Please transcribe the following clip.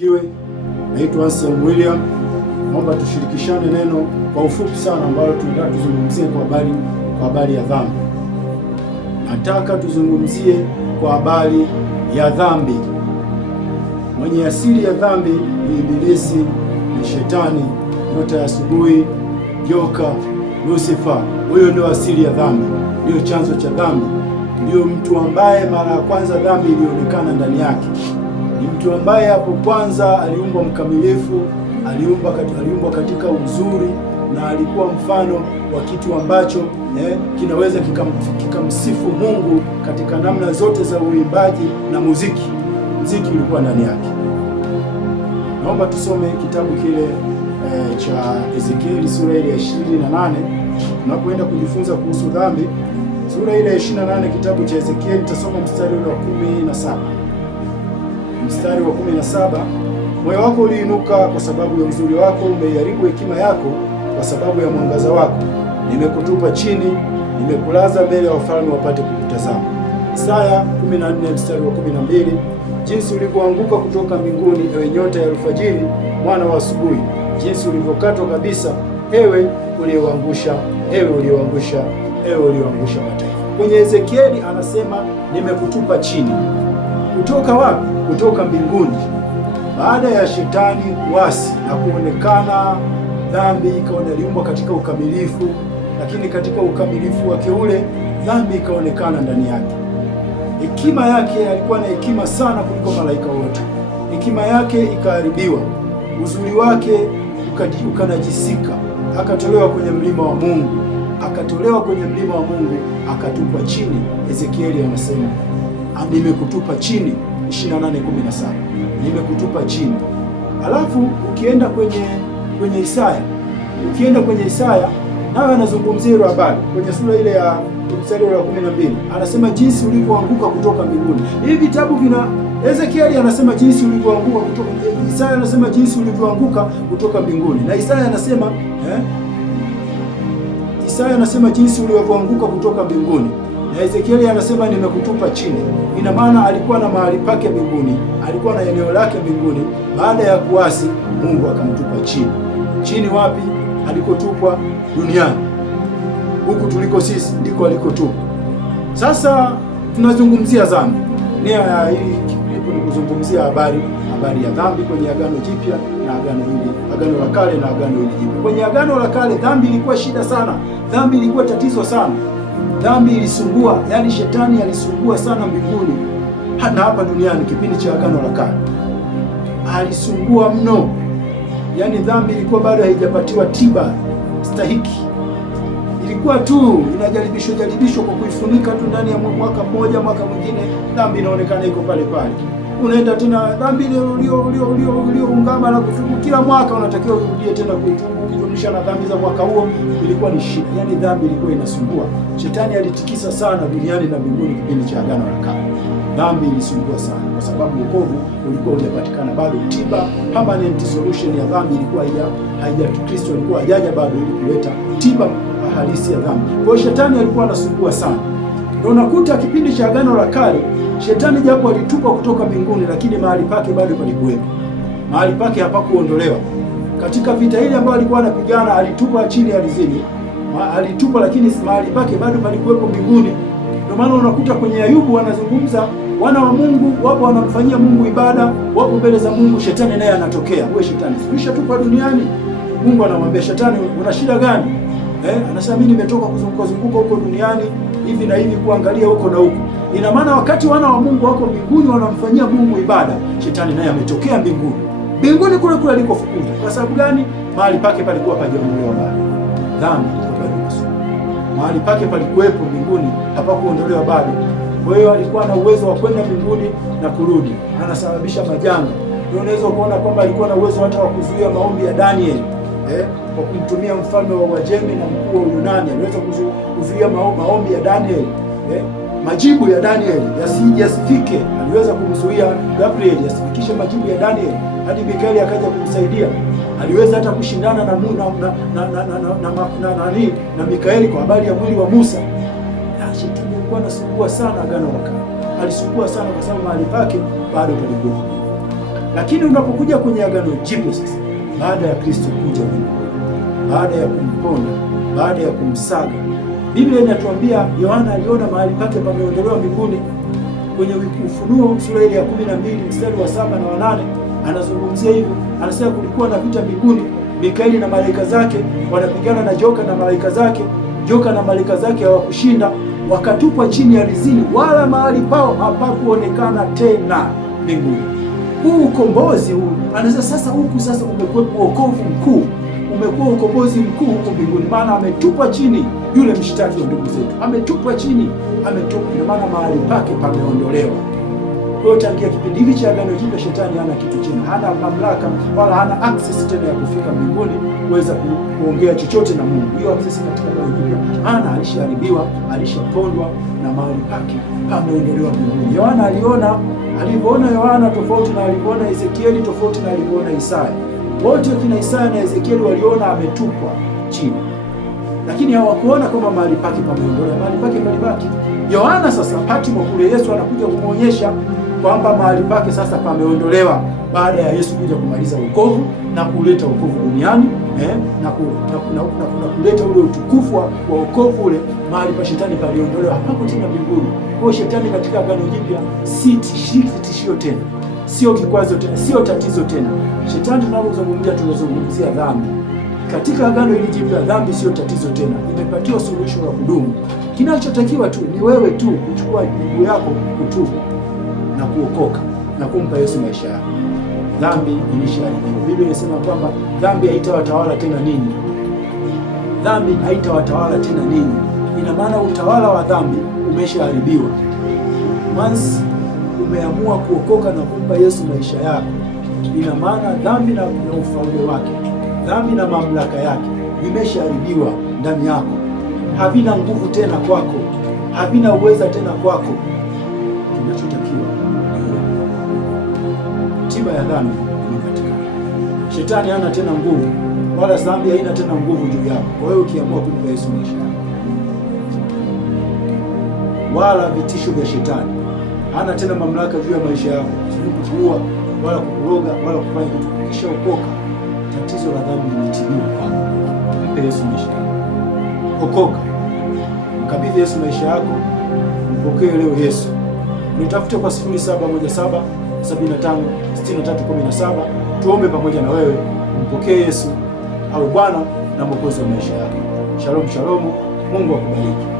Barikiwe. Naitwa Anselm William. Naomba tushirikishane neno kwa ufupi sana ambalo tunataka tuzungumzie kwa habari ya dhambi. Nataka tuzungumzie kwa habari ya dhambi. Mwenye asili ya dhambi ni Ibilisi, ni Shetani, nyota ya asubuhi, joka, Lucifer. Huyo ndio asili ya dhambi, ndio chanzo cha dhambi, ndio mtu ambaye mara ya kwanza dhambi ilionekana ndani yake. Ni mtu ambaye hapo kwanza aliumbwa mkamilifu, aliumbwa katika uzuri, na alikuwa mfano wa kitu ambacho kinaweza kikamsifu Mungu katika namna zote za uimbaji na muziki. Muziki ulikuwa ndani yake. Naomba tusome kitabu kile cha Ezekieli sura ile ya 28 tunapoenda kujifunza kuhusu dhambi. Sura ile ya 28 kitabu cha Ezekieli, tutasoma mstari wa 17. Mstari wa 17: moyo wako uliinuka kwa sababu ya uzuri wako, umeiharibu hekima yako kwa sababu ya mwangaza wako. Nimekutupa chini, nimekulaza mbele ya wafalme wapate kukutazama. Isaya 14 mstari wa 12: jinsi ulivyoanguka kutoka mbinguni, ewe nyota ya alfajiri, mwana wa asubuhi, jinsi ulivyokatwa kabisa, ewe ulioangusha mataifa. Kwenye Ezekieli anasema nimekutupa chini. Kutoka wapi? Kutoka mbinguni. Baada ya Shetani kuasi na kuonekana dhambi ikawa iliumbwa katika ukamilifu, lakini katika ukamilifu wake ule dhambi ikaonekana ndani yake. Hekima yake, alikuwa na hekima sana kuliko malaika wote. Hekima yake ikaharibiwa, uzuri wake ukanajisika, akatolewa kwenye mlima wa Mungu, akatupwa chini. Ezekieli anasema nimekutupa chini, 28:17, nimekutupa chini. Alafu ukienda kwenye Isaya nawe anazungumzia hilo habari kwenye sura ile ya mstari wa 12, anasema jinsi ulivyoanguka kutoka mbinguni. Hivi vitabu vina Ezekieli anasema jinsi ulivyoanguka kutoka, Isaya anasema jinsi ulivyoanguka kutoka mbinguni, na Isaya anasema jinsi ulivyoanguka kutoka mbinguni, na Ezekieli anasema nimekutupa chini. Ina maana alikuwa na mahali pake mbinguni, alikuwa na eneo lake mbinguni. Baada ya kuasi, Mungu akamtupa chini. Chini wapi? Alikotupwa duniani. Huku tuliko sisi ndiko alikotupwa. Sasa tunazungumzia dhambi. Nia ya hii klipu ni kuzungumzia habari ya dhambi kwenye Agano Jipya na Agano la Kale na Agano hili Jipya. Kwenye Agano la Kale dhambi ilikuwa shida sana. Dhambi ilikuwa tatizo sana. Dhambi ilisumbua, yani Shetani alisumbua sana mbinguni na hapa duniani. Kipindi cha Agano la Kale alisumbua mno. Yaani dhambi ilikuwa bado haijapatiwa tiba stahiki. Ilikuwa tu inajaribishwa kwa kuifunika tu ndani ya mwaka mmoja, mwaka mwingine dhambi inaonekana iko pale pale. Unaenda tena dhambi ile ulioungama na kufuku, kila mwaka unatakiwa urudie tena kuitubu, ukijumlisha na dhambi za mwaka huo. Ilikuwa ni shida. Yaani dhambi ilikuwa inasumbua. Shetani alitikisa sana duniani na mbinguni kipindi cha Agano la Kale. Dhambi ilisumbua sana kwa sababu wokovu ulikuwa hujapatikana bado. Tiba, permanent solution ya dhambi ilikuwa Kristo alikuwa hajaja bado ili kuleta tiba halisi ya dhambi. Kwa hiyo Shetani alikuwa anasumbua sana. Ndio unakuta kipindi cha Agano la Kale Shetani japo alitupwa kutoka mbinguni, lakini mahali pake bado palikuwepo. Mahali pake hapakuondolewa. Katika vita ile ambayo alikuwa anapigana, alitupa chini ardhini. Alitupa, lakini mahali pake bado palikuwepo mbinguni. Ndio maana unakuta kwenye Ayubu wanazungumza, wana wa Mungu wapo wanamfanyia Mungu ibada, wapo mbele za Mungu. Shetani naye anatokea. Wewe Shetani, ulishatupwa duniani. Mungu anamwambia Shetani, una shida gani? Anasema mimi nimetoka kuzunguka huko duniani hivi na hivi, kuangalia huko na huko. Ina maana wakati wana wa Mungu wako mbinguni wanamfanyia Mungu ibada, Shetani naye ametokea mbinguni kule alikofukuzwa. Kwa sababu gani? Mahali pake palikuwa hapajaondolewa bado. Dhambi ilikuwa bado inasumbua. Mahali pake palikuwepo mbinguni, hapakuondolewa bado. Kwa hiyo alikuwa na uwezo wa kwenda mbinguni na kurudi. Anasababisha majanga. Ndio unaweza kuona kwamba alikuwa na uwezo hata wa kuzuia maombi ya Danieli. Kwa kumtumia mfalme wa Uajemi na mkuu wa Uyunani, aliweza kuzuia maombi ya Danieli. Majibu ya Danieli yasifike. Aliweza kumzuia Gabriel yasifikishe majibu ya Danieli hadi Mikaeli akaja kumsaidia. Aliweza hata kushindana na Mikaeli kwa habari ya mwili wa Musa. Shetani alikuwa anasumbua sana Agano la Kale. Alisumbua sana kwa sababu mahali pake bado palikuwa. Lakini unapokuja kwenye Agano Jipya sasa, baada ya Kristo kuja mbinguni, baada ya kumponda, baada ya kumsaga, Biblia inatuambia Yohana aliona mahali pake pameondolewa mbinguni. Kwenye Ufunuo sura ile ya 12 mstari wa 7 na wa 8 anazungumzia hivyo, anasema kulikuwa na vita mbinguni, Mikaeli na malaika zake wanapigana na joka na malaika zake. Joka na malaika zake hawakushinda, wakatupwa chini ya ardhini, wala mahali pao hapakuonekana tena mbinguni. Huu ukombozi huu, anasema sasa huku sasa umekuwa wokovu mkuu, umekuwa ukombozi mkuu huko mbinguni, maana ametupwa chini yule mshtaki wa ndugu zetu, ametupwa chini, ametupwa, maana mahali pake pameondolewa. Kwa hiyo tangia kipindi hiki cha Agano Jipya, shetani hana kitu tena, hana mamlaka wala hana access tena ya kufika mbinguni kuweza kuongea chochote na Mungu. Hiyo access katika Agano Jipya hana, alishaharibiwa, alishapondwa na mahali pake pameondolewa mbinguni. Yohana alivyoona Yohana tofauti na alivyoona Ezekieli, tofauti na alivyoona Isaya. Wote kina Isaya na Ezekieli waliona ametupwa chini, lakini hawakuona kwamba mahali pake pameondolewa, mahali pake palibaki. Yohana sasa, Patmo kule, Yesu anakuja kumwonyesha kwamba mahali pake sasa pameondolewa, baada ya Yesu kuja kumaliza wokovu na kuleta wokovu duniani na kuleta ule utukufu wa wokovu ule. Mahali pa shetani paliondolewa, hapapo tena mbinguni. Kwa hiyo shetani katika Agano Jipya si tishio tena, sio kikwazo tena, sio tatizo tena. Shetani tunazungumzia dhambi. Katika Agano hili Jipya, dhambi sio tatizo tena, imepatiwa suluhisho la kudumu. Kinachotakiwa tu ni wewe tu kuchukua miguu yako, kutubu na kuokoka na kumpa Yesu maisha yako. Dhambi ilishaharibiwa. Biblia inasema kwamba dhambi haitawatawala tena ninyi. Dhambi haitawatawala tena ninyi. Ina maana utawala wa dhambi umeshaharibiwa. Once umeamua kuokoka na kumpa Yesu maisha yako, ina maana dhambi na ufalme wake, dhambi na mamlaka yake vimeshaharibiwa ndani yako. Havina nguvu tena kwako, havina uweza tena kwako. Kinachotakiwa tiba ya dhambi imepatikana. Shetani hana tena nguvu, wala dhambi haina tena nguvu juu yako. Kwa hiyo ukiamua kumpa Yesu maisha yako, wala vitisho vya shetani hana tena mamlaka juu ya maisha yako, sio kukuua wala kukuroga wala kufanya kitu. Kisha ukoka, tatizo la dhambi limetibiwa kwako. Mpe Yesu maisha yako, okoka, mkabidhi Yesu maisha yako, mpokee leo Yesu. Nitafute kwa 0717 75 63 17. Tuombe pamoja na wewe, mpokee Yesu awe Bwana na Mwokozi wa maisha yako. Shalom, shalom. Mungu akubariki.